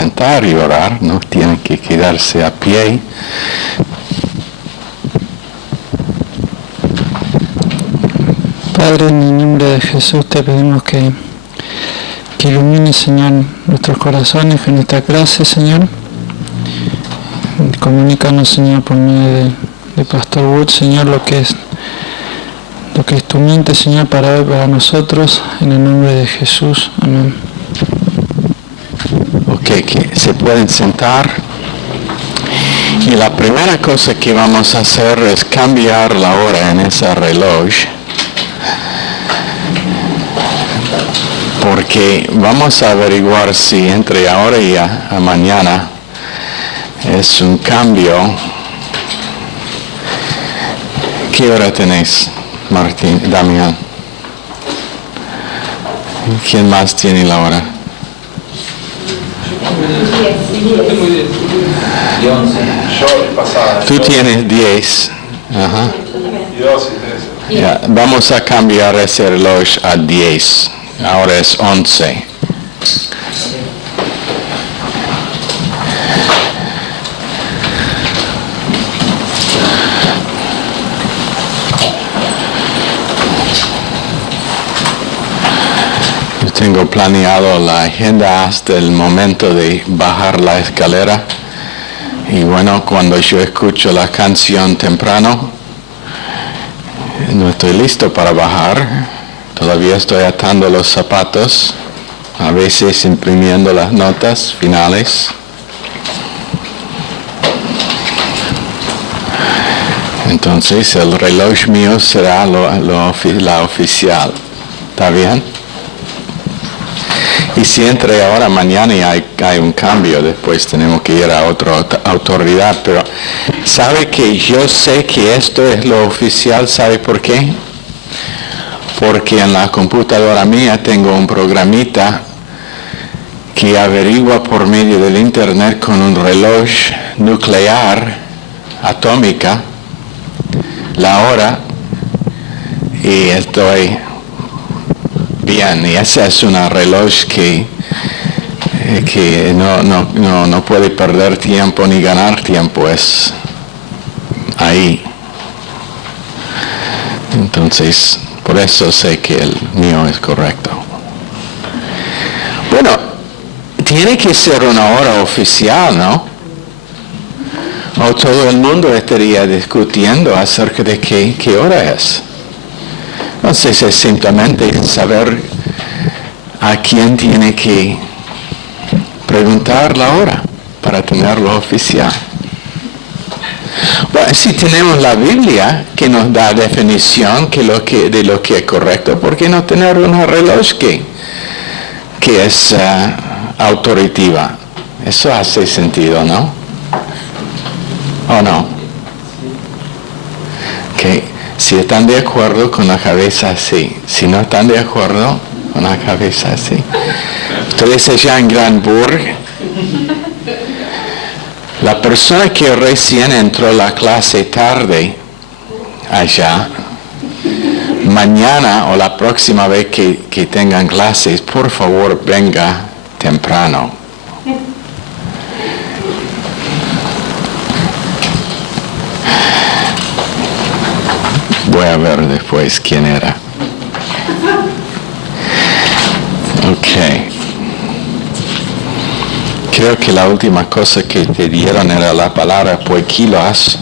sentar y orar, no tienen que quedarse a pie. Padre, en el nombre de Jesús te pedimos que ilumine, Señor, nuestros corazones en esta clase, Señor. Comunícanos, Señor, por medio de Pastor Wood, Señor, lo que es tu mente, Señor, para hoy, para nosotros, en el nombre de Jesús. Amén. Ok, que se pueden sentar. Y la primera cosa que vamos a hacer es cambiar la hora en ese reloj. Porque vamos a averiguar si entre ahora y a mañana es un cambio. ¿Qué hora tenéis, Martín, Damián? ¿Quién más tiene la hora? 10. 11. Yo pasaba. Tú tienes 10. Ajá. Y 12 y 13. Ya, vamos a cambiar ese reloj a 10. Ahora es 11. Yo tengo planeado la agenda hasta el momento de bajar la escalera. Y bueno, cuando yo escucho la canción temprano, no estoy listo para bajar. Todavía estoy atando los zapatos, a veces imprimiendo las notas finales. Entonces el reloj mío será la oficial. ¿Está bien? Y si entre ahora mañana y hay un cambio, después tenemos que ir a otra autoridad. Pero ¿sabe que yo sé que esto es lo oficial? ¿Sabe por qué? Porque en la computadora mía tengo un programita que averigua por medio del internet con un reloj nuclear atómica la hora y estoy bien. Y ese es un reloj que no puede perder tiempo ni ganar tiempo, es ahí. Entonces, por eso sé que el mío es correcto. Bueno, tiene que ser una hora oficial, ¿no? O todo el mundo estaría discutiendo acerca de qué hora es. Entonces es simplemente saber a quién tiene que preguntar la hora para tenerlo oficial. Bueno, si tenemos la Biblia que nos da definición de lo que es correcto, ¿por qué no tener un reloj que es autoritativa? Eso hace sentido, ¿no? ¿O no? Que si están de acuerdo con la cabeza, sí. Si no están de acuerdo con la cabeza, sí. Ustedes allá en Granburg, la persona que recién entró a la clase tarde allá, mañana o la próxima vez que tengan clases, por favor venga temprano. Voy a ver después quién era. Ok. Creo que la última cosa que te dieron era la palabra poikilos.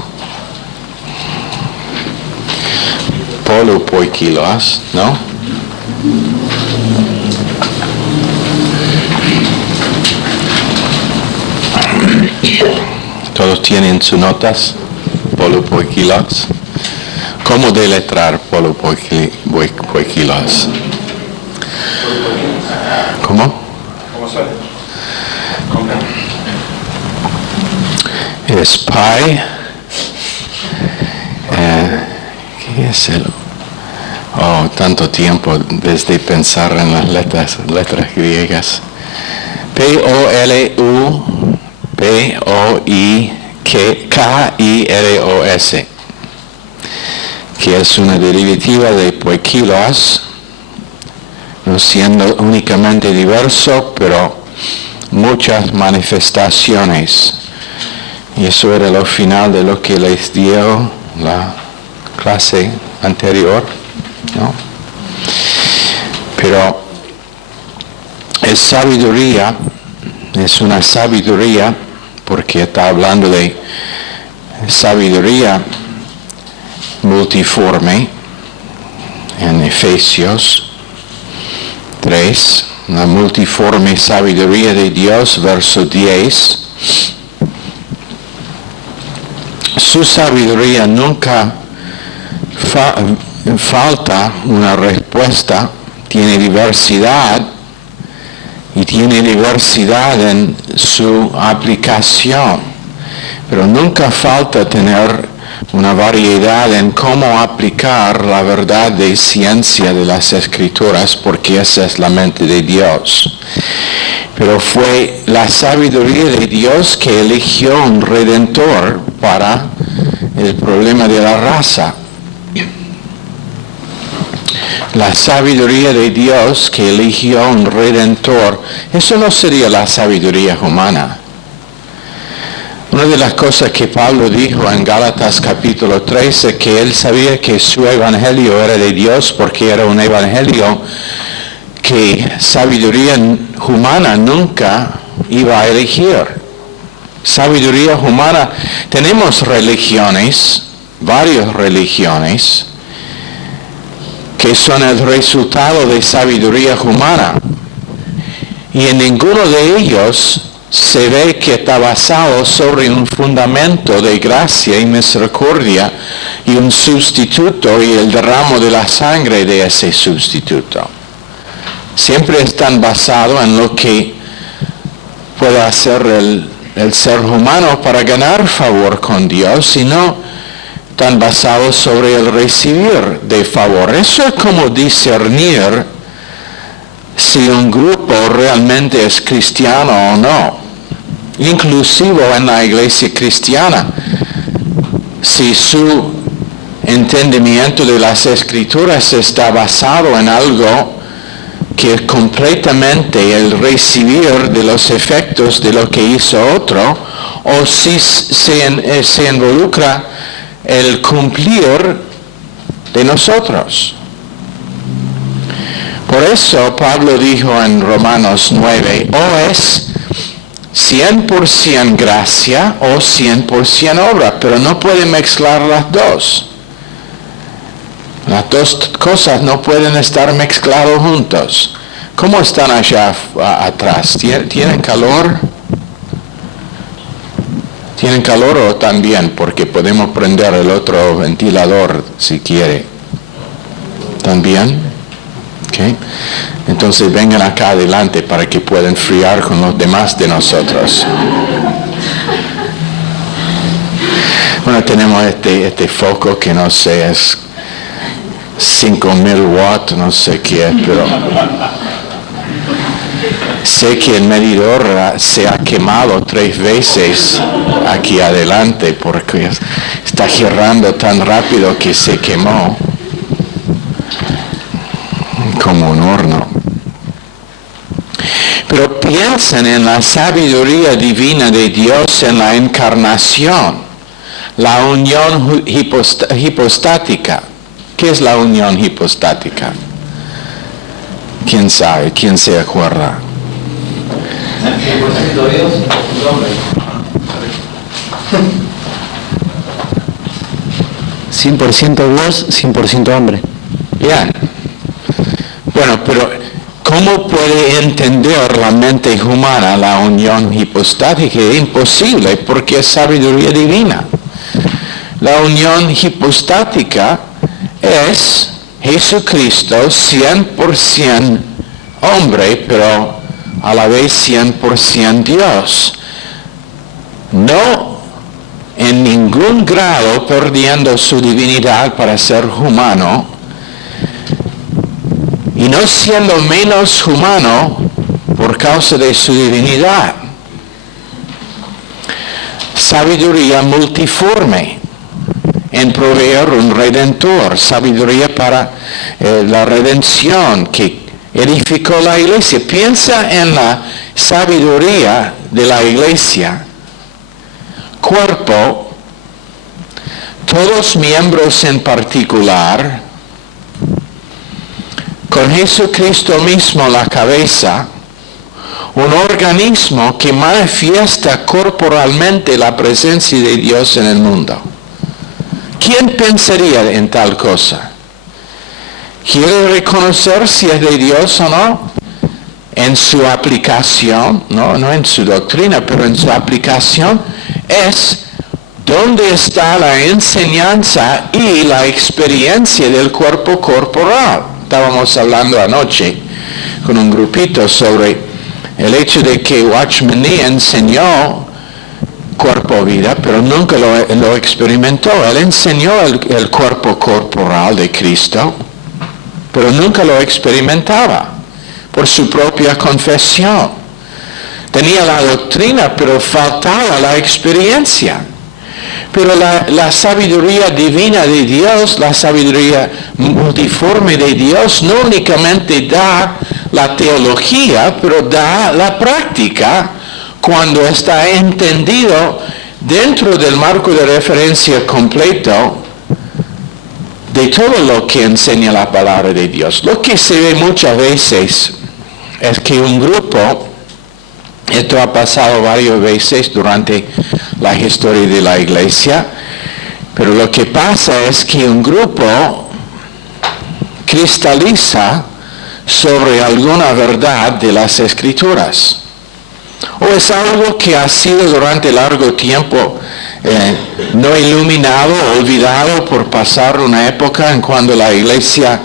Poikilos, ¿no? Todos tienen sus notas. Poikilos. ¿Cómo deletrar poikilos? ¿Cómo? ¿Cómo suena? Es pi. ¿Qué es el? Oh, tanto tiempo desde pensar en las letras griegas. P-O-L-U-P-O-I-K-I-R-O-S, que es una derivativa de poikilos, no siendo únicamente diverso, pero muchas manifestaciones. Y eso era lo final de lo que les dio la clase anterior, ¿no? Pero es sabiduría, es una sabiduría, porque está hablando de sabiduría multiforme en Efesios 3, la multiforme sabiduría de Dios, verso 10. Su sabiduría nunca falta una respuesta, tiene diversidad y tiene diversidad en su aplicación, pero nunca falta tener una variedad en cómo aplicar la verdad de ciencia de las Escrituras, porque esa es la mente de Dios. Pero fue la sabiduría de Dios que eligió un redentor para el problema de la raza. La sabiduría de Dios que eligió un redentor, eso no sería la sabiduría humana. Una de las cosas que Pablo dijo en Gálatas capítulo 13, que él sabía que su evangelio era de Dios porque era un evangelio que sabiduría humana nunca iba a elegir. Sabiduría humana, tenemos religiones, varias religiones, que son el resultado de sabiduría humana. Y en ninguno de ellos se ve que está basado sobre un fundamento de gracia y misericordia y un sustituto y el derramo de la sangre de ese sustituto. Siempre están basados en lo que puede hacer el ser humano para ganar favor con Dios, y no están basados sobre el recibir de favor. Eso es como discernir si un grupo realmente es cristiano o no. Inclusive en la iglesia cristiana, si su entendimiento de las Escrituras está basado en algo que es completamente el recibir de los efectos de lo que hizo otro, o si se involucra el cumplir de nosotros. Por eso Pablo dijo en Romanos 9, o es 100% gracia o 100% obra, pero no puede mezclar las dos. Las dos cosas no pueden estar mezcladas juntos. ¿Cómo están allá atrás? ¿Tienen calor? ¿Tienen calor o también? Porque podemos prender el otro ventilador si quiere. ¿También? Okay. Entonces vengan acá adelante para que puedan enfriar con los demás de nosotros. Bueno, tenemos este foco que no sé, es 5,000 watts, no sé qué es, pero sé que el medidor se ha quemado 3 veces aquí adelante porque está girando tan rápido que se quemó como un horno. Pero piensen en la sabiduría divina de Dios en la encarnación, la unión hipostática. ¿Qué es la unión hipostática? ¿Quién sabe? ¿Quién se acuerda? 100% Dios, hombre. 100% Dios, 100% hombre. Bien. Bueno, pero ¿cómo puede entender la mente humana la unión hipostática? Es imposible porque es sabiduría divina. La unión hipostática es Jesucristo 100% hombre, pero a la vez 100% Dios. No en ningún grado perdiendo su divinidad para ser humano, y no siendo menos humano por causa de su divinidad. Sabiduría multiforme en proveer un redentor, sabiduría para la redención que edificó la iglesia. Piensa en la sabiduría de la iglesia, cuerpo, todos miembros en particular, con Jesucristo mismo la cabeza, un organismo que manifiesta corporalmente la presencia de Dios en el mundo. ¿Quién pensaría en tal cosa? ¿Quiere reconocer si es de Dios o no? En su aplicación, no en su doctrina, pero en su aplicación, es donde está la enseñanza y la experiencia del cuerpo corporal. Estábamos hablando anoche con un grupito sobre el hecho de que Watchman Nee enseñó cuerpo vida, pero nunca lo experimentó. Él enseñó el cuerpo corporal de Cristo, pero nunca lo experimentaba por su propia confesión. Tenía la doctrina, pero faltaba la experiencia. Pero la sabiduría divina de Dios, la sabiduría multiforme de Dios, no únicamente da la teología, pero da la práctica cuando está entendido dentro del marco de referencia completo de todo lo que enseña la palabra de Dios. Lo que se ve muchas veces es que un grupo, esto ha pasado varias veces durante la historia de la iglesia, pero lo que pasa es que un grupo cristaliza sobre alguna verdad de las Escrituras. O es algo que ha sido durante largo tiempo no iluminado, olvidado por pasar una época en cuando la iglesia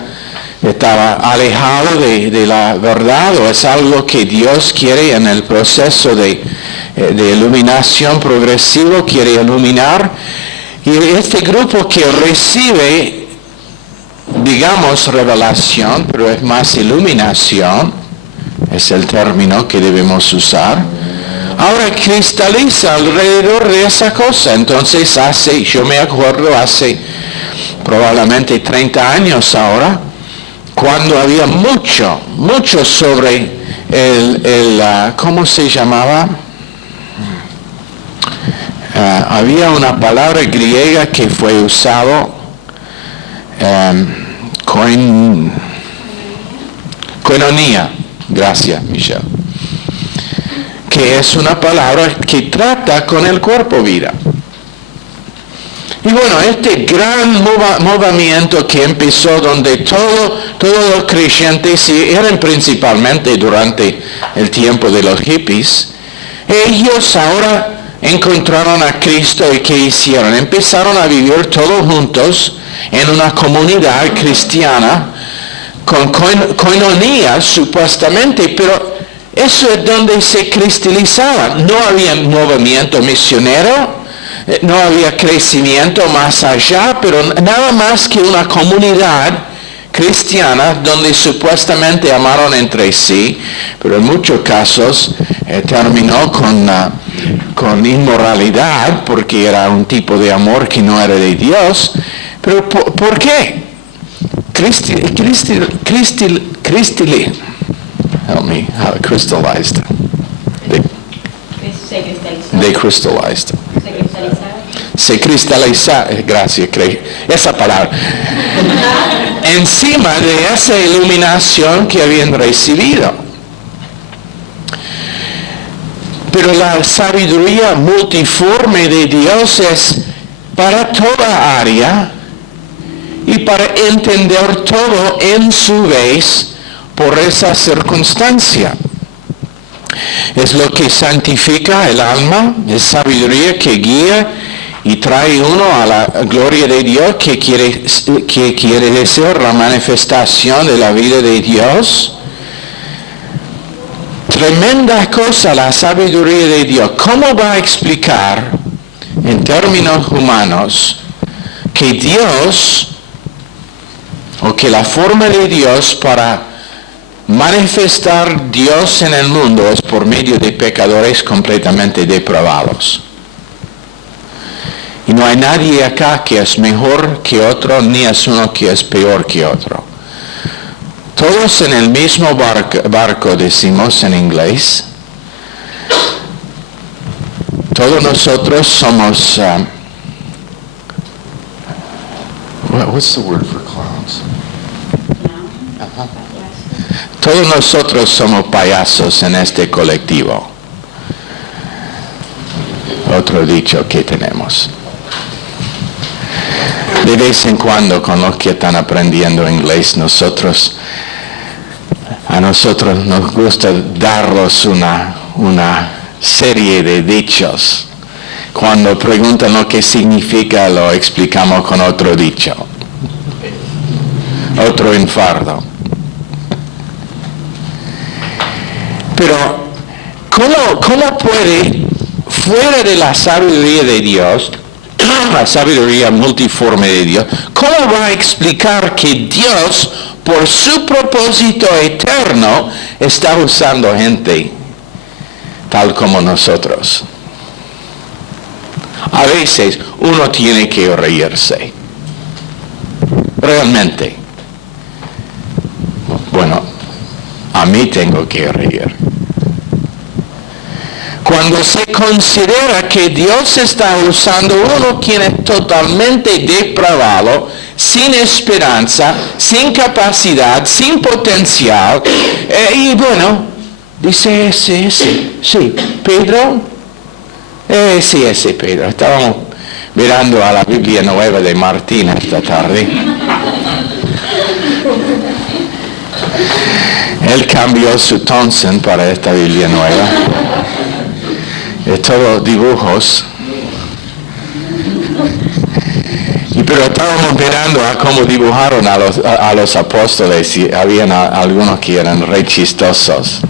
estaba alejado de la verdad, o es algo que Dios quiere en el proceso de iluminación progresivo, quiere iluminar. Y este grupo que recibe, digamos, revelación, pero es más iluminación, es el término que debemos usar, ahora cristaliza alrededor de esa cosa. Entonces yo me acuerdo hace probablemente 30 años ahora, cuando había mucho sobre ¿cómo se llamaba? Había una palabra griega que fue usado, koinonia, gracias Michelle, que es una palabra que trata con el cuerpo vida. Y bueno, este gran movimiento que empezó donde todos los creyentes, y eran principalmente durante el tiempo de los hippies, ellos ahora encontraron a Cristo y ¿qué hicieron? Empezaron a vivir todos juntos en una comunidad cristiana con koinonia supuestamente, pero eso es donde se cristalizaba. No había movimiento misionero, no había crecimiento más allá, pero nada más que una comunidad cristiana donde supuestamente amaron entre sí, pero en muchos casos terminó con inmoralidad, porque era un tipo de amor que no era de Dios. Pero ¿por qué? Help me, how crystallized. Se cristaliza, gracias, esa palabra. Encima de esa iluminación que habían recibido. Pero la sabiduría multiforme de Dios es para toda área y para entender todo en su vez por esa circunstancia. Es lo que santifica el alma, es sabiduría que guía y trae uno a la gloria de Dios, que quiere decir la manifestación de la vida de Dios. Tremenda cosa la sabiduría de Dios. ¿Cómo va a explicar en términos humanos que Dios, o que la forma de Dios para manifestar Dios en el mundo es por medio de pecadores completamente depravados? Y no hay nadie acá que es mejor que otro, ni es uno que es peor que otro. Todos en el mismo barco, decimos en inglés, Todos nosotros somos... what's the word for clowns? Todos nosotros somos payasos en este colectivo. Otro dicho que tenemos. De vez en cuando, con los que están aprendiendo inglés, a nosotros nos gusta darlos una serie de dichos. Cuando preguntan lo que significa, lo explicamos con otro dicho. Otro infarto. Pero, ¿cómo puede, fuera de la sabiduría de Dios, la sabiduría multiforme de Dios, cómo va a explicar que Dios, por su propósito eterno, está usando gente tal como nosotros? A veces uno tiene que reírse. Realmente. Bueno, a mí tengo que reír. Cuando se considera que Dios está usando uno quien es totalmente depravado, sin esperanza, sin capacidad, sin potencial, y bueno, dice ese, sí, Pedro, sí, ese Pedro. Estábamos mirando a la Biblia Nueva de Martín esta tarde. Él cambió su Thompson para esta Biblia Nueva. Es todo dibujos. Pero estábamos mirando a cómo dibujaron a los apóstoles y habían algunos que eran re chistosos.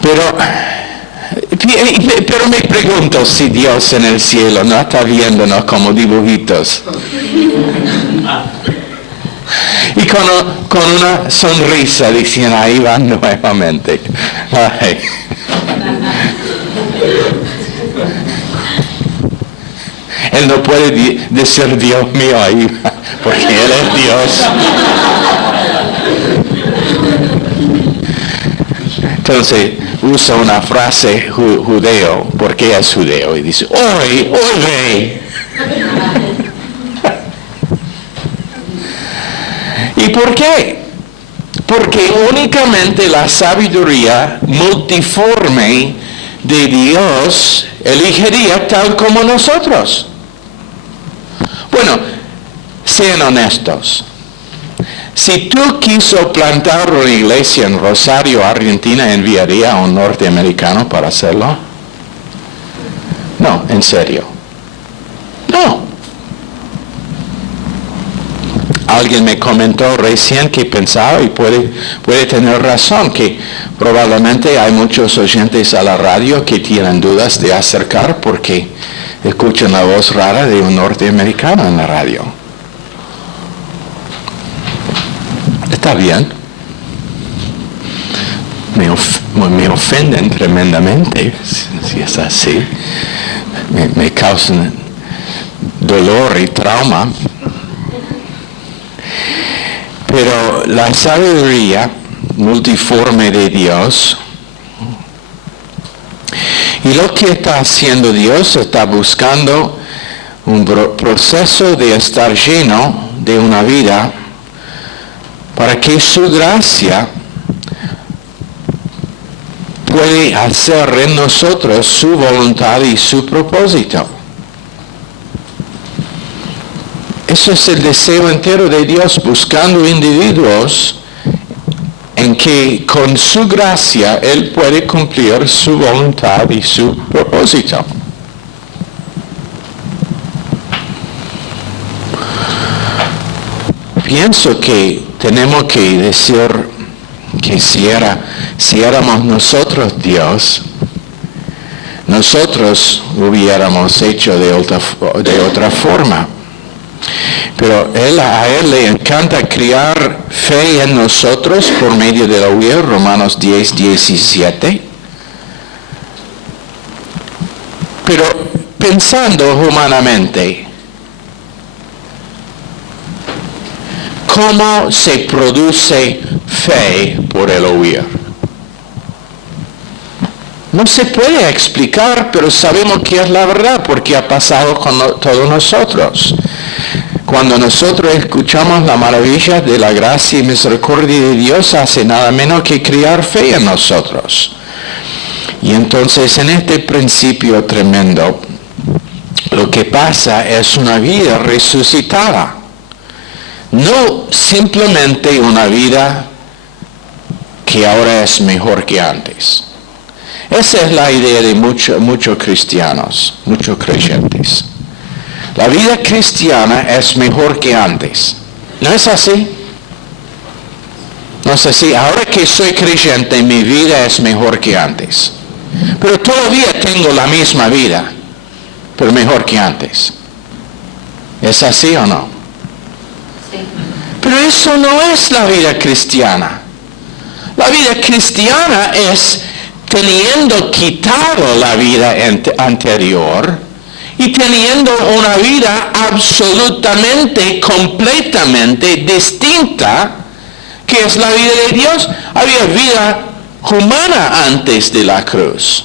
Pero me pregunto si Dios en el cielo no está viéndonos como dibujitos. Y con una sonrisa diciendo, ahí van nuevamente. Ay. Él no puede decir Dios mío ahí, porque Él es Dios. Entonces usa una frase judeo, porque es judeo, y dice, hoy ve. ¿Y por qué? Porque únicamente la sabiduría multiforme de Dios elegiría tal como nosotros. Bueno, sean honestos. Si tú quiso plantar una iglesia en Rosario, Argentina, ¿enviaría a un norteamericano para hacerlo? No, en serio. No. Alguien me comentó recién que pensaba, y puede tener razón, que probablemente hay muchos oyentes a la radio que tienen dudas de acercar porque escuchan la voz rara de un norteamericano en la radio. Está bien. Me ofenden tremendamente, si es así. Me causan dolor y trauma. Pero la sabiduría multiforme de Dios, y lo que está haciendo Dios, está buscando un proceso de estar lleno de una vida para que su gracia puede hacer en nosotros su voluntad y su propósito. Eso es el deseo entero de Dios, buscando individuos en que con su gracia Él puede cumplir su voluntad y su propósito. Pienso que tenemos que decir que si éramos nosotros Dios, nosotros hubiéramos hecho de otra forma. Pero a Él le encanta crear fe en nosotros por medio de la huida, Romanos 10, 17. Pero pensando humanamente, ¿cómo se produce fe por el oír? No se puede explicar, pero sabemos que es la verdad porque ha pasado con todos nosotros. Cuando nosotros escuchamos la maravilla de la gracia y misericordia de Dios, hace nada menos que crear fe en nosotros. Y entonces en este principio tremendo, lo que pasa es una vida resucitada. No simplemente una vida que ahora es mejor que antes. Esa es la idea de muchos cristianos, muchos creyentes. La vida cristiana es mejor que antes. ¿No es así? No es así. Ahora que soy creyente, mi vida es mejor que antes. Pero todavía tengo la misma vida, pero mejor que antes. ¿Es así o no? Sí. Pero eso no es la vida cristiana. La vida cristiana es teniendo quitado la vida anterior y teniendo una vida absolutamente, completamente distinta, que es la vida de Dios. Había vida humana antes de la cruz,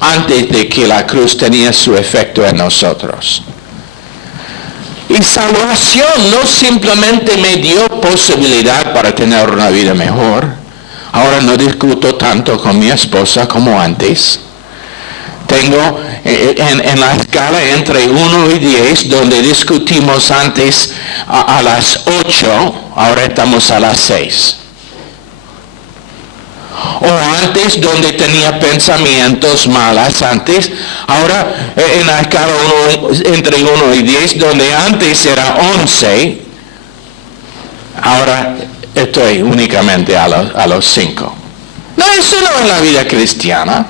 antes de que la cruz tenía su efecto en nosotros. Y salvación no simplemente me dio posibilidad para tener una vida mejor. Ahora no discuto tanto con mi esposa como antes. Tengo en la escala entre 1 y 10, donde discutimos antes a las 8, ahora estamos a las 6. O antes donde tenía pensamientos malos antes, ahora en la escala entre 1 y 10, donde antes era 11, ahora estoy únicamente a los 5. No, eso no es la vida cristiana.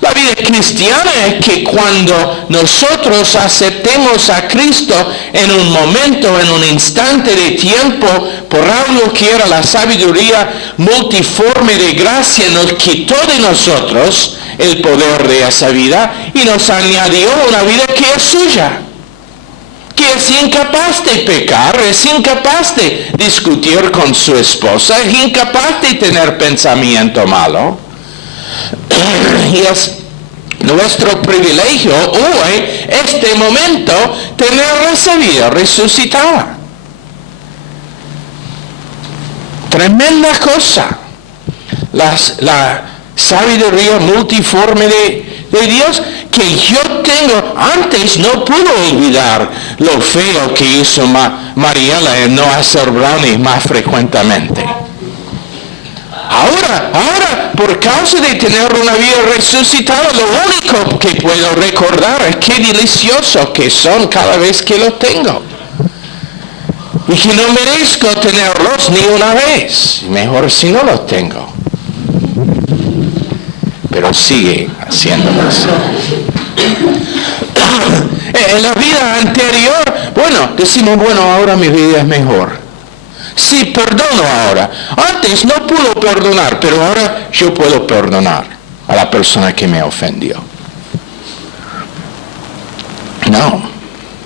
La vida cristiana es que cuando nosotros aceptemos a Cristo en un momento, en un instante de tiempo, por algo que era la sabiduría multiforme de gracia, nos quitó de nosotros el poder de esa vida y nos añadió una vida que es suya, que es incapaz de pecar, es incapaz de discutir con su esposa, es incapaz de tener pensamiento malo. Y es nuestro privilegio hoy, este momento, tener esa vida resucitada. Tremenda cosa. La sabiduría multiforme de Dios, que yo tengo. Antes no puedo olvidar lo feo que hizo Mariela en no hacer brownies más frecuentemente. Ahora, por causa de tener una vida resucitada, lo único que puedo recordar es qué deliciosos que son cada vez que los tengo. Y que no merezco tenerlos ni una vez. Mejor si no los tengo. Pero sigue haciéndolos. En la vida anterior, decimos, ahora mi vida es mejor. Sí, perdono ahora. Antes no puedo perdonar, pero ahora yo puedo perdonar a la persona que me ofendió. No,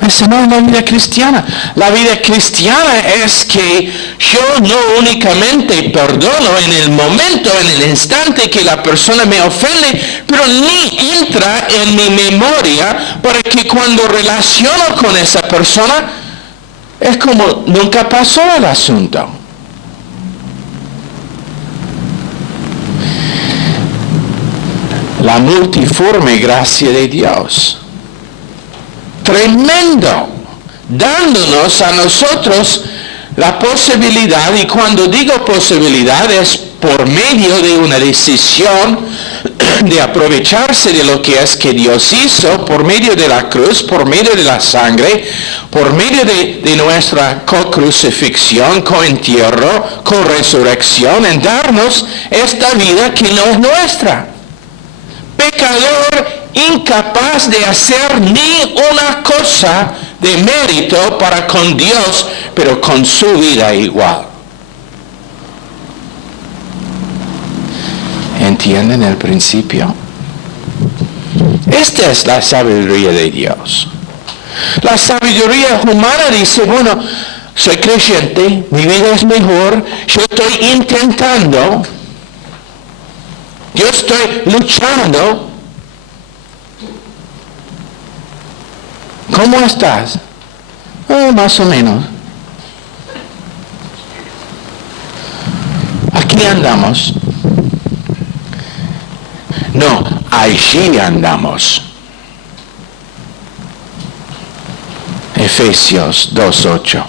esa no es la vida cristiana. La vida cristiana es que yo no únicamente perdono en el momento, en el instante que la persona me ofende, pero ni entra en mi memoria para que cuando relaciono con esa persona, es como nunca pasó el asunto. La multiforme gracia de Dios. Tremendo. Dándonos a nosotros la posibilidad, y cuando digo posibilidad es por medio de una decisión de aprovecharse de lo que es que Dios hizo, por medio de la cruz, por medio de la sangre, por medio de nuestra co-crucifixión, co-entierro, co-resurrección, en darnos esta vida que no es nuestra. Pecador, incapaz de hacer ni una cosa de mérito para con Dios, pero con su vida igual. ¿Entienden el principio? Esta es la sabiduría de Dios. La sabiduría humana dice, soy creyente, mi vida es mejor, yo estoy intentando, yo estoy luchando ¿Cómo estás? Más o menos. Aquí andamos. No, allí andamos. Efesios 2:8.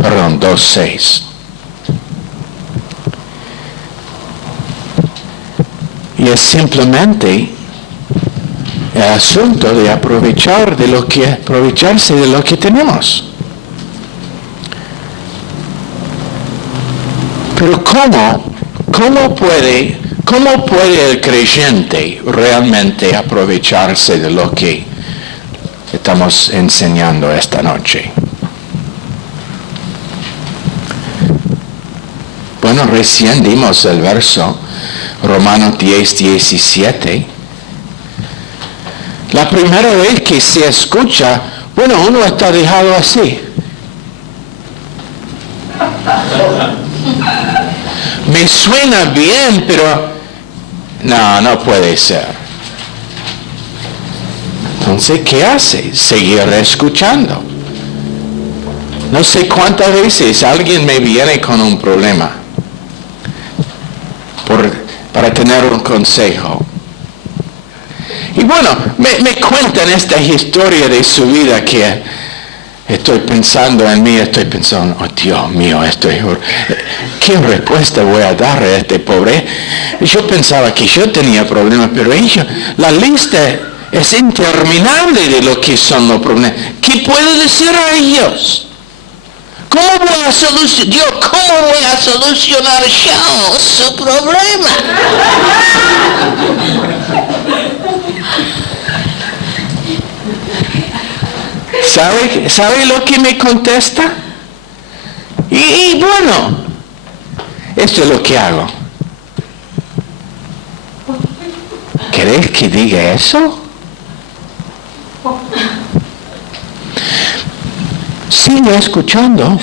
Perdón, 2:6. Y es simplemente el asunto de aprovecharse de lo que tenemos. Pero ¿cómo puede el creyente realmente aprovecharse de lo que estamos enseñando esta noche? Bueno, recién dimos el verso, Romanos 10:17. La primera vez que se escucha, bueno, uno está dejado así. Me suena bien, pero no puede ser. Entonces, ¿qué hace? Seguir escuchando. No sé cuántas veces alguien me viene con un problema para tener un consejo. Y bueno, me cuentan esta historia de su vida que estoy pensando, oh Dios mío, ¿qué respuesta voy a dar a este pobre? Yo pensaba que yo tenía problemas, pero la lista es interminable de lo que son los problemas. ¿Qué puedo decir a ellos? ¿Cómo voy a solucionar yo su problema? ¿Sabe lo que me contesta? Y bueno, esto es lo que hago. ¿Querés que diga eso? Sigue escuchando.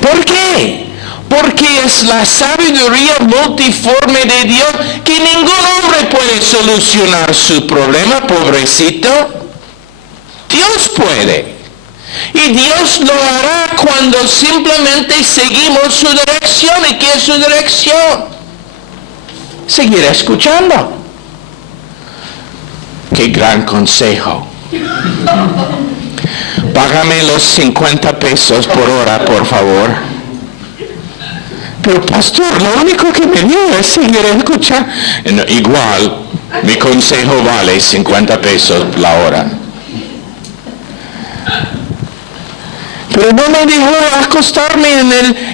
¿Por qué? Porque es la sabiduría multiforme de Dios que ningún hombre puede solucionar su problema, pobrecito. Dios puede. Y Dios lo hará cuando simplemente seguimos su dirección. ¿Y qué es su dirección? Seguir escuchando. Qué gran consejo. Págame los 50 pesos por hora, por favor. Pero pastor, lo único que me dio es seguir escuchando. Igual, mi consejo vale 50 pesos la hora. Pero no me dejó acostarme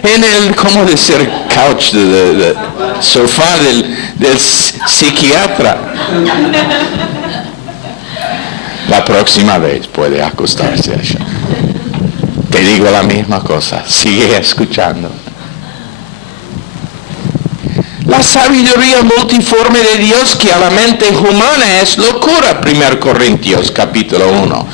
en el ¿cómo decir? Couch, del sofá del psiquiatra. La próxima vez puede acostarse allá. Te digo la misma cosa, sigue escuchando. La sabiduría multiforme de Dios que a la mente humana es locura. 1 Corintios capítulo 1.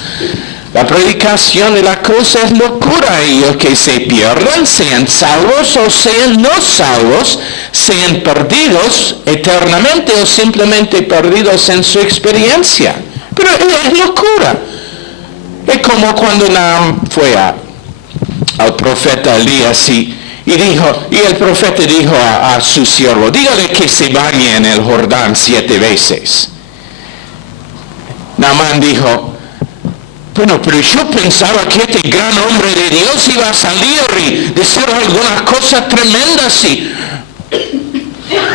La predicación de la cruz es locura. Y los que se pierdan, sean salvos o sean no salvos, sean perdidos eternamente o simplemente perdidos en su experiencia. Pero es locura. Es como cuando Naam fue al profeta Elías y el profeta dijo a su siervo, dígale que se bañe en el Jordán 7 veces. Naamán dijo, bueno, pero yo pensaba que este gran hombre de Dios iba a salir y decir algunas cosas tremendas y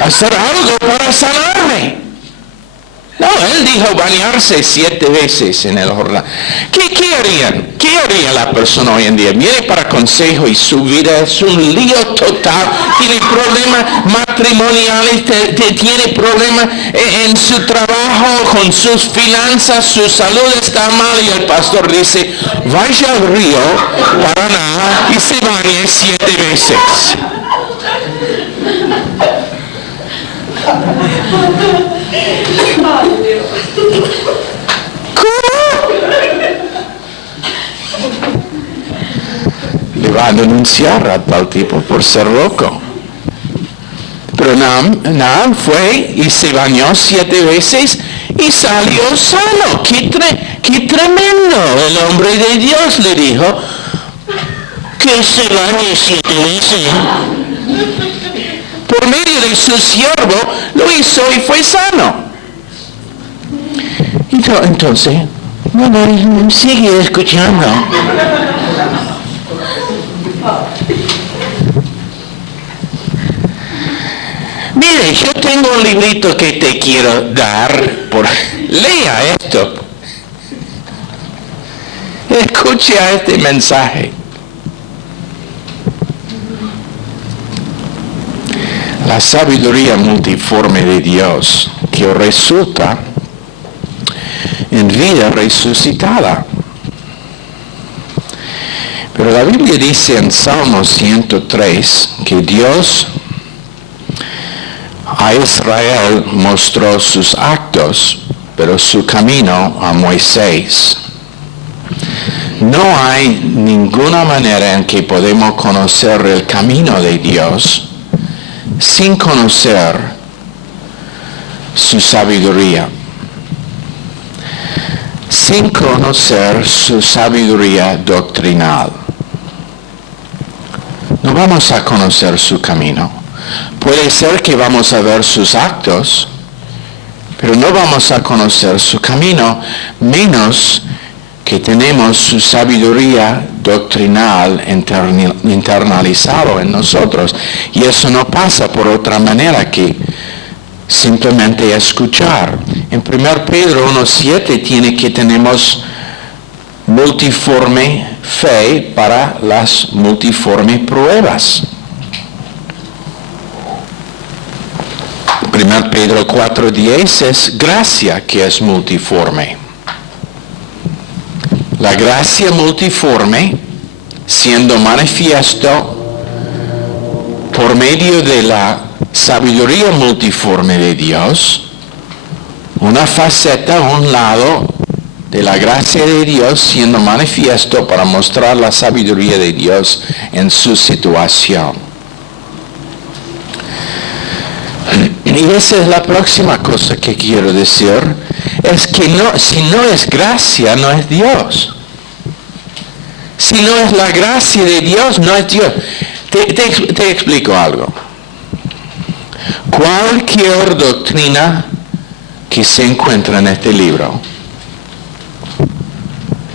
hacer algo para sanarme. No, él dijo bañarse 7 veces en el Jordán. ¿Qué harían? ¿Qué haría la persona hoy en día? Viene para consejo y su vida es un lío total. Tiene problemas matrimoniales, tiene problemas en su trabajo, con sus finanzas, su salud está mal y el pastor dice, vaya al río Paraná y se bañe 7 veces. ¿Cómo? Le va a denunciar a tal tipo por ser loco. pero Naam fue y se bañó 7 veces y salió sano. ¡Qué tremendo! El hombre de Dios le dijo que se bañe 7 veces. Por medio de su siervo lo hizo y fue sano. Entonces, bueno, sigue escuchando. Mire, yo tengo un librito que te quiero dar. Lea esto. Escucha este mensaje. La sabiduría multiforme de Dios que resulta en vida resucitada. Pero la Biblia dice en Salmo 103 que Dios a Israel mostró sus actos, pero su camino a Moisés. No hay ninguna manera en que podemos conocer el camino de Dios sin conocer su sabiduría, sin conocer su sabiduría doctrinal. No vamos a conocer su camino. Puede ser que vamos a ver sus actos, pero no vamos a conocer su camino, menos que tenemos su sabiduría doctrinal internalizado en nosotros. Y eso no pasa por otra manera que simplemente escuchar. En 1 Pedro 1:7 tiene que tenemos multiforme fe para las multiformes pruebas. 1 Pedro 4:10 es gracia que es multiforme. La gracia multiforme, siendo manifiesto por medio de la sabiduría multiforme de Dios, una faceta a un lado de la gracia de Dios siendo manifiesto para mostrar la sabiduría de Dios en su situación. Y esa es la próxima cosa que quiero decir, es que si no es gracia, no es Dios. Si no es la gracia de Dios, no es Dios. Te explico algo. Cualquier doctrina que se encuentra en este libro,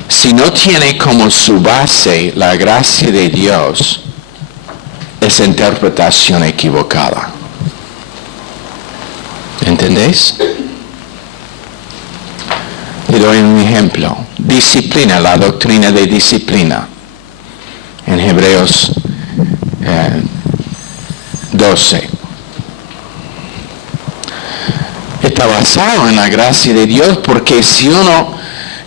si no tiene como su base la gracia de Dios, es interpretación equivocada. ¿Entendéis? Le doy un ejemplo. Disciplina, la doctrina de disciplina. En Hebreos 12. Está basado en la gracia de Dios, porque si uno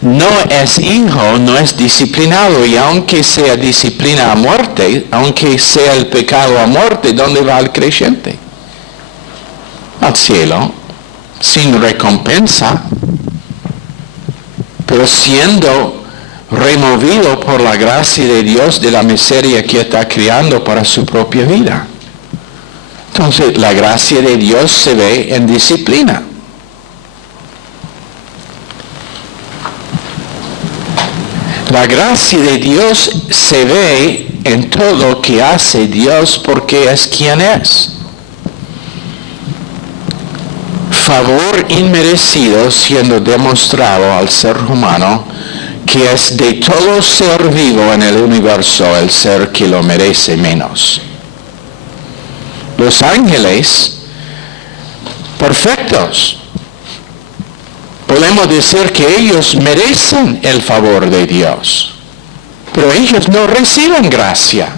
no es hijo, no es disciplinado, y aunque sea disciplina a muerte, aunque sea el pecado a muerte, ¿dónde va el creyente? Al cielo, sin recompensa, pero siendo removido por la gracia de Dios de la miseria que está creando para su propia vida. Entonces, la gracia de Dios se ve en disciplina. La gracia de Dios se ve en todo lo que hace Dios porque es quien es. Favor inmerecido siendo demostrado al ser humano que es de todo ser vivo en el universo el ser que lo merece menos. Los ángeles, perfectos, podemos decir que ellos merecen el favor de Dios, pero ellos no reciben gracia.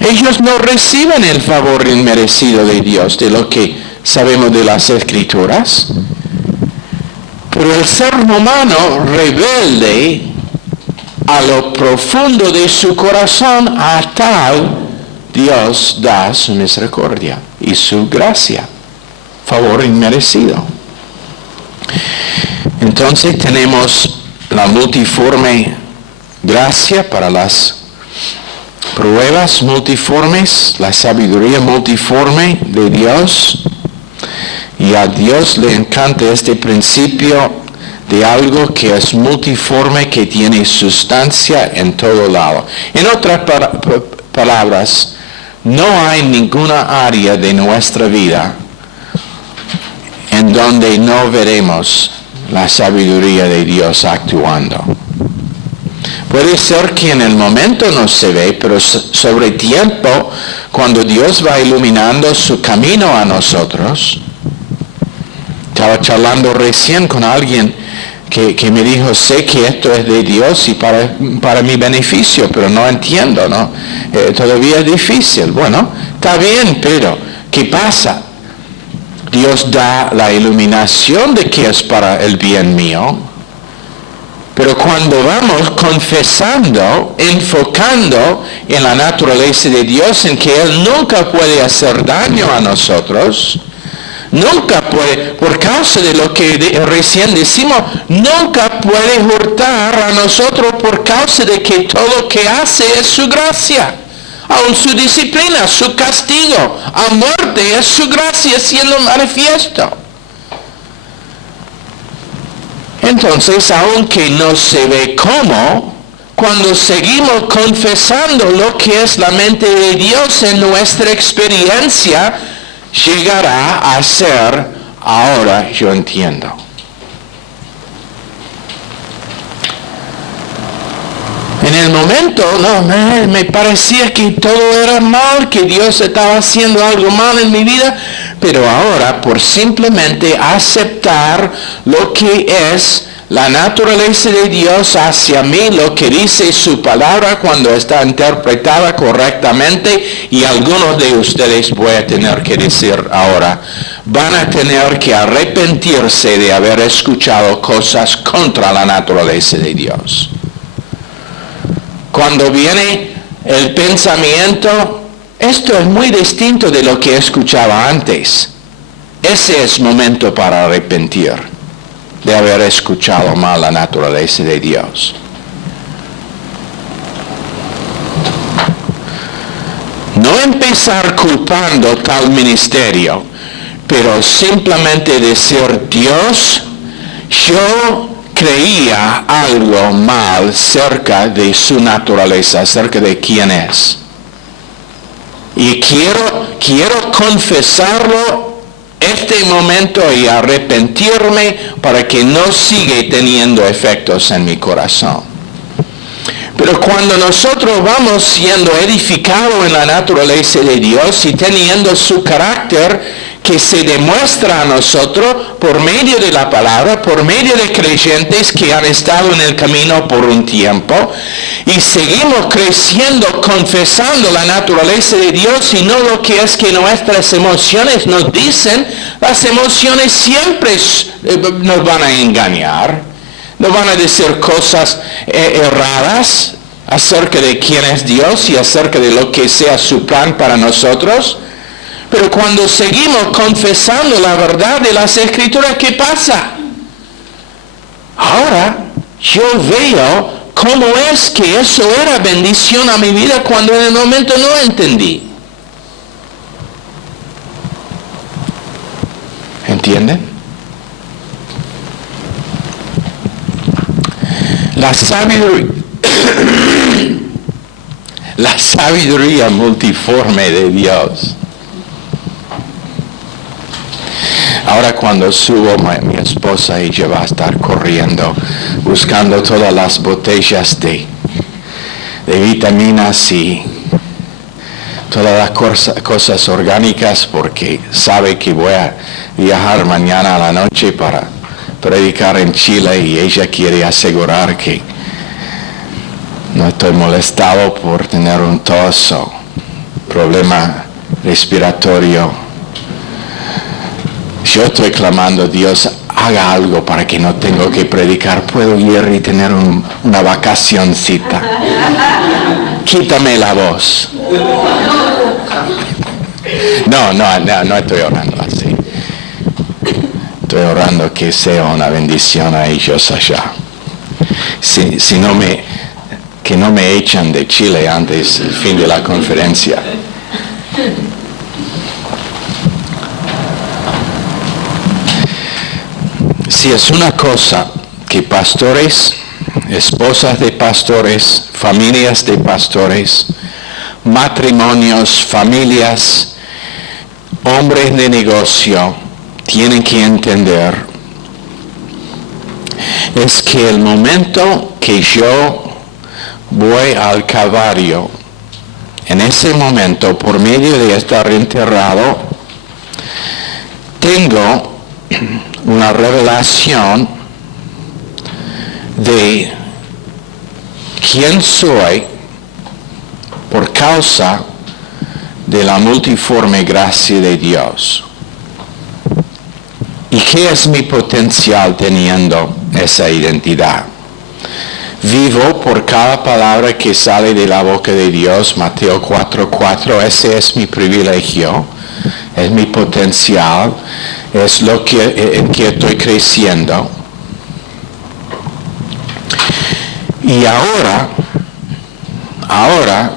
Ellos no reciben el favor inmerecido de Dios, de lo que sabemos de las Escrituras. Pero el ser humano rebelde a lo profundo de su corazón, a tal Dios da su misericordia y su gracia, favor inmerecido. Entonces tenemos la multiforme gracia para las pruebas multiformes, la sabiduría multiforme de Dios. Y a Dios le encanta este principio de algo que es multiforme, que tiene sustancia en todo lado. En otras palabras, no hay ninguna área de nuestra vida en donde no veremos la sabiduría de Dios actuando. Puede ser que en el momento no se ve, pero sobre tiempo, cuando Dios va iluminando su camino a nosotros. Estaba charlando recién con alguien que me dijo, sé que esto es de Dios y para mi beneficio, pero no entiendo, ¿no? Todavía es difícil. Bueno, está bien, pero ¿qué pasa? Dios da la iluminación de que es para el bien mío, pero cuando vamos confesando, enfocando en la naturaleza de Dios, en que Él nunca puede hacer daño a nosotros, nunca puede, por causa de lo que recién decimos, nunca puede hurtar a nosotros por causa de que todo lo que hace es su gracia. Aún su disciplina, su castigo, a muerte es su gracia siendo manifiesto. Entonces, aunque no se ve cómo, cuando seguimos confesando lo que es la mente de Dios en nuestra experiencia, llegará a ser, ahora yo entiendo. En el momento, no, me parecía que todo era mal, que Dios estaba haciendo algo mal en mi vida, pero ahora por simplemente aceptar lo que es la naturaleza de Dios hacia mí, lo que dice su palabra cuando está interpretada correctamente, y algunos de ustedes voy a tener que decir ahora, van a tener que arrepentirse de haber escuchado cosas contra la naturaleza de Dios. Cuando viene el pensamiento, esto es muy distinto de lo que escuchaba antes. Ese es momento para arrepentir de haber escuchado mal la naturaleza de Dios. No empezar culpando tal ministerio, pero simplemente decir, Dios, yo creía algo mal cerca de su naturaleza, cerca de quién es. Y quiero confesarlo este momento y arrepentirme para que no siga teniendo efectos en mi corazón. Pero cuando nosotros vamos siendo edificados en la naturaleza de Dios y teniendo su carácter que se demuestra a nosotros por medio de la palabra, por medio de creyentes que han estado en el camino por un tiempo, y seguimos creciendo, confesando la naturaleza de Dios y no lo que es que nuestras emociones nos dicen. Las emociones siempre nos van a engañar, nos van a decir cosas erradas acerca de quién es Dios y acerca de lo que sea su plan para nosotros. Pero cuando seguimos confesando la verdad de las Escrituras, ¿qué pasa? Ahora yo veo cómo es que eso era bendición a mi vida cuando en el momento no entendí. ¿Entienden? La sabiduría multiforme de Dios. Ahora cuando subo, mi esposa ella va a estar corriendo, buscando todas las botellas de vitaminas y todas las cosas orgánicas, porque sabe que voy a viajar mañana a la noche para predicar en Chile y ella quiere asegurar que no estoy molestado por tener un tos o problema respiratorio. Yo estoy clamando, Dios, haga algo para que no tenga que predicar. Puedo ir y tener una vacacioncita. Quítame la voz. No estoy orando así. Estoy orando que sea una bendición a ellos allá. que no me echan de Chile antes del fin de la conferencia. Si es una cosa que pastores, esposas de pastores, familias de pastores, matrimonios, familias, hombres de negocio tienen que entender, es que el momento que yo voy al Calvario, en ese momento, por medio de estar enterrado, tengo una revelación de quién soy por causa de la multiforme gracia de Dios. ¿Y qué es mi potencial teniendo esa identidad? Vivo por cada palabra que sale de la boca de Dios, Mateo 4:4, ese es mi privilegio, es mi potencial, es lo en que estoy creciendo. Y ahora,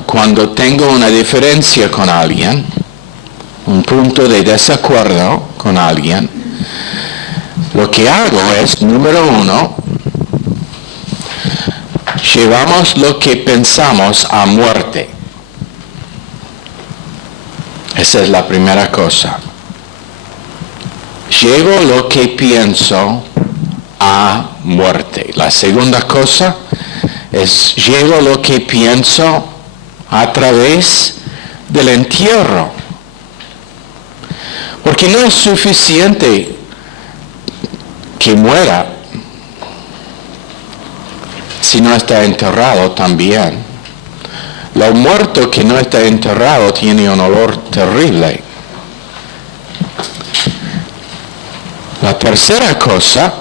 cuando tengo una diferencia con alguien, un punto de desacuerdo con alguien, lo que hago es, número uno, llevamos lo que pensamos a muerte. Esa es la primera cosa. Llevo lo que pienso a muerte. La segunda cosa es llevo lo que pienso a través del entierro. Porque no es suficiente que muera si no está enterrado también. Lo muerto que no está enterrado tiene un olor terrible. La tercera cosa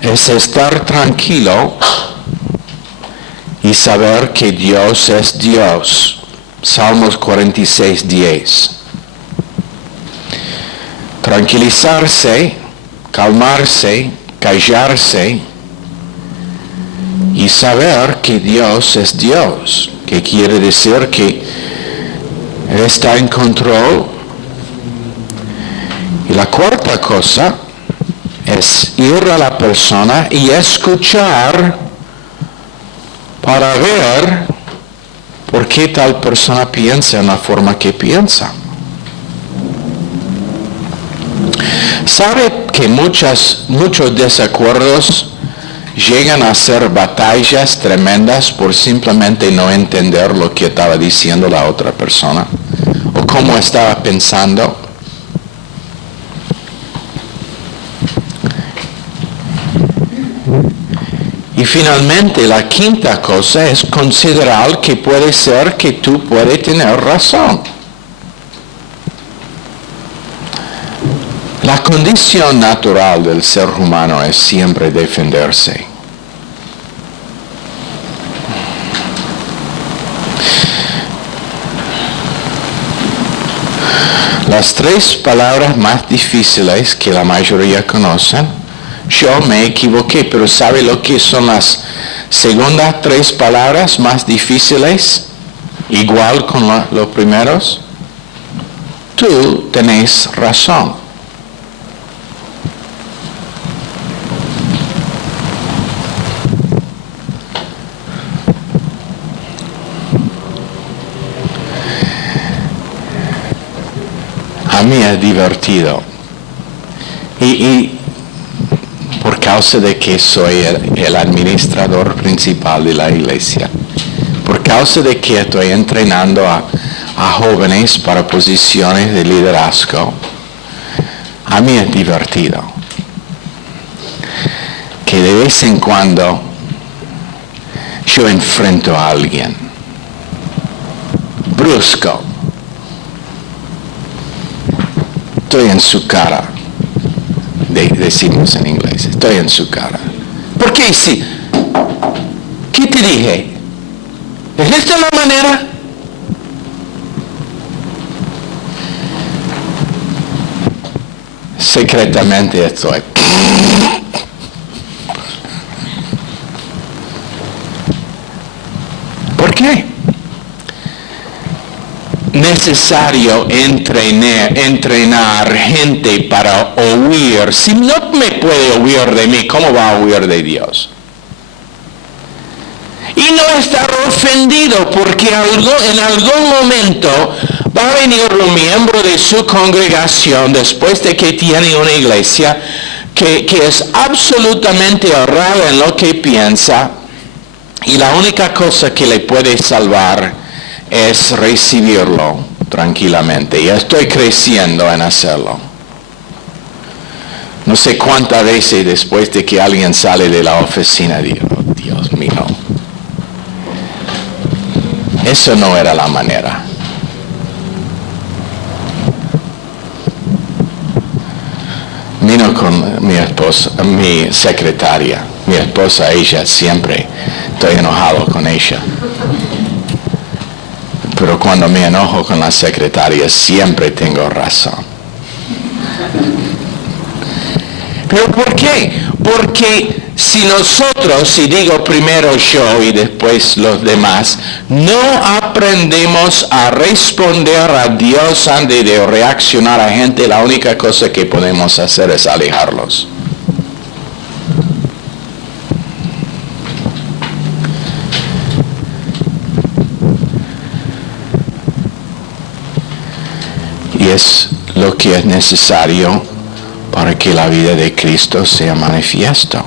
es estar tranquilo y saber que Dios es Dios. Salmos 46:10. Tranquilizarse, calmarse, callarse y saber que Dios es Dios, que quiere decir que Él está en control. Y la cuarta cosa es ir a la persona y escuchar para ver por qué tal persona piensa en la forma que piensa. ¿Sabe que muchos desacuerdos llegan a ser batallas tremendas por simplemente no entender lo que estaba diciendo la otra persona o cómo estaba pensando? Y finalmente la quinta cosa es considerar que puede ser que tú puedes tener razón. La condición natural del ser humano es siempre defenderse. Las tres palabras más difíciles que la mayoría conocen, yo me equivoqué, pero ¿sabe lo que son las segundas tres palabras más difíciles? Igual con los primeros. Tú tenés razón. A mí es divertido. Y por causa de que soy el administrador principal de la iglesia, por causa de que estoy entrenando a jóvenes para posiciones de liderazgo, a mí es divertido. Que de vez en cuando yo enfrento a alguien brusco. Estoy en su cara, decimos en inglés, estoy en su cara. ¿Por qué sí? ¿Qué te dije? ¿Es esta la manera? Secretamente estoy. qué? Necesario entrenar gente para oír. Si no me puede oír de mí, ¿cómo va a oír de Dios? Y no estar ofendido porque en algún momento va a venir un miembro de su congregación después de que tiene una iglesia que es absolutamente errada en lo que piensa, y la única cosa que le puede salvar es recibirlo tranquilamente. Y estoy creciendo en hacerlo. No sé cuántas veces después de que alguien sale de la oficina digo, Dios mío, eso no era la manera. Vino con mi esposa, mi secretaria, mi esposa, ella siempre, estoy enojado con ella. Pero cuando me enojo con la secretaria, siempre tengo razón. ¿Pero por qué? Porque si nosotros, si digo primero yo y después los demás, no aprendemos a responder a Dios antes de reaccionar a gente, la única cosa que podemos hacer es alejarlos. Y es lo que es necesario para que la vida de Cristo sea manifiesto.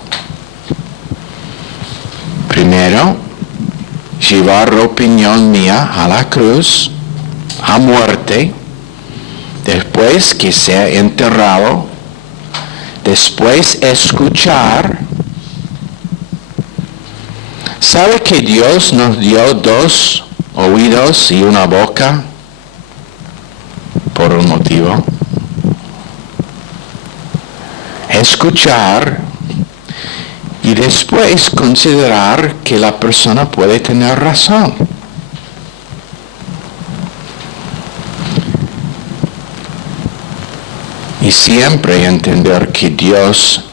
Primero, llevar la opinión mía a la cruz, a muerte, después que sea enterrado, después escuchar. ¿Sabe que Dios nos dio 2 oídos y una boca? Por un motivo. Escuchar y después considerar que la persona puede tener razón. Y siempre entender que Dios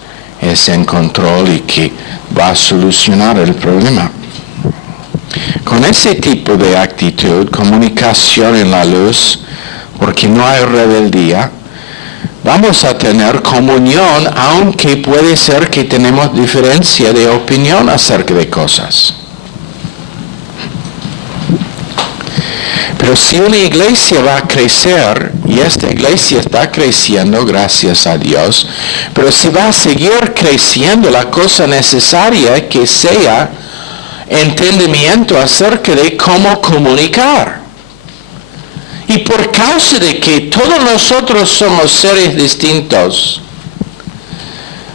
es en control y que va a solucionar el problema. Con ese tipo de actitud, comunicación en la luz, porque no hay rebeldía, vamos a tener comunión, aunque puede ser que tenemos diferencia de opinión acerca de cosas. Pero si una iglesia va a crecer, y esta iglesia está creciendo, gracias a Dios, pero si va a seguir creciendo, la cosa necesaria es que sea entendimiento acerca de cómo comunicar. Y por causa de que todos nosotros somos seres distintos,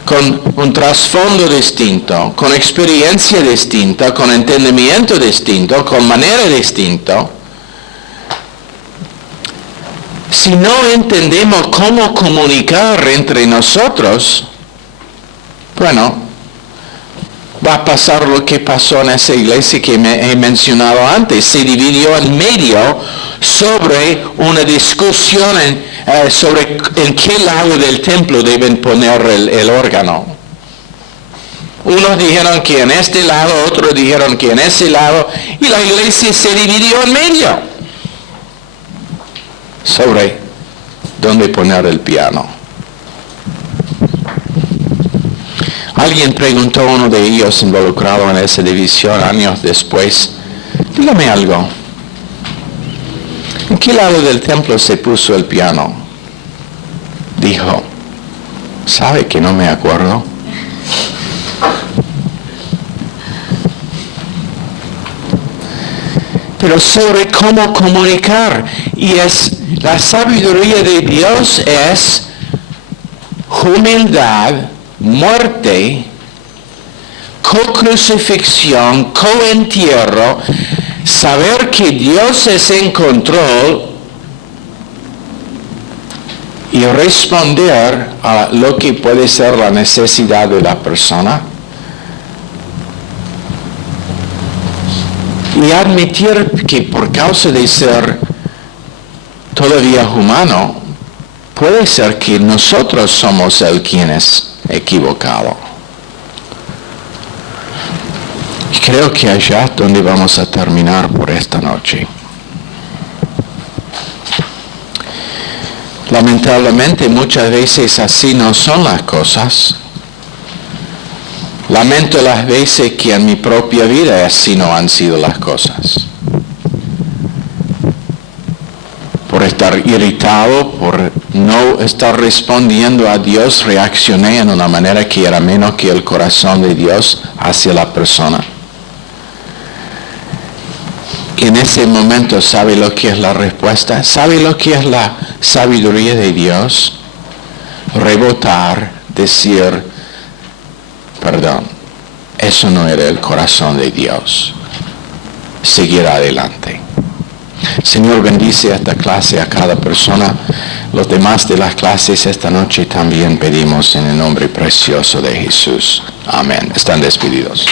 con un trasfondo distinto, con experiencia distinta, con entendimiento distinto, con manera distinta, si no entendemos cómo comunicar entre nosotros, bueno, va a pasar lo que pasó en esa iglesia que he mencionado antes. Se dividió en medio sobre una discusión sobre en qué lado del templo deben poner el órgano. Unos dijeron que en este lado, otros dijeron que en ese lado, y la iglesia se dividió en medio sobre dónde poner el piano. Alguien preguntó a uno de ellos involucrado en esa división años después, dígame algo, ¿en qué lado del templo se puso el piano? Dijo, ¿sabe que no me acuerdo? Pero sobre cómo comunicar, y es la sabiduría de Dios es humildad, muerte, co-crucifixión, co-entierro, saber que Dios es en control y responder a lo que puede ser la necesidad de la persona y admitir que por causa de ser todavía humano, puede ser que nosotros somos el quien es equivocado. Y creo que allá es donde vamos a terminar por esta noche. Lamentablemente muchas veces así no son las cosas. Lamento las veces que en mi propia vida así no han sido las cosas. Por estar irritado, por no estar respondiendo a Dios, reaccioné en una manera que era menos que el corazón de Dios hacia la persona. Y en ese momento, ¿sabe lo que es la respuesta? ¿Sabe lo que es la sabiduría de Dios? Rebotar, decir, perdón, eso no era el corazón de Dios. Seguir adelante. Señor, bendice esta clase a cada persona. Los demás de las clases esta noche también pedimos en el nombre precioso de Jesús. Amén. Están despedidos.